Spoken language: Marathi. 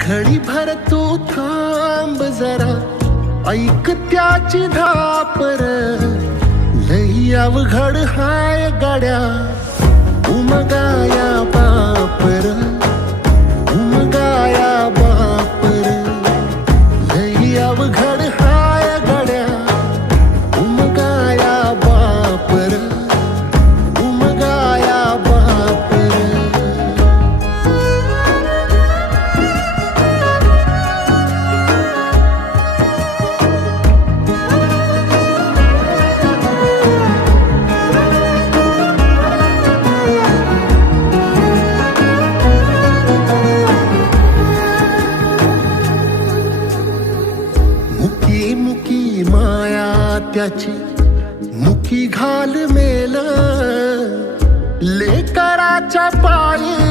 घडी भर तू थांब जरा, ऐक त्याची धापर. लई अवघड हाय गाड्या, उमगाया बापर, उमगाया बापर. लई अवघड हाय गाड्या, उमगाया बापर, उमगाया बापर. मुकी मुकी माया त्याची, मुकी घाल मेल. लेकराच्या पायी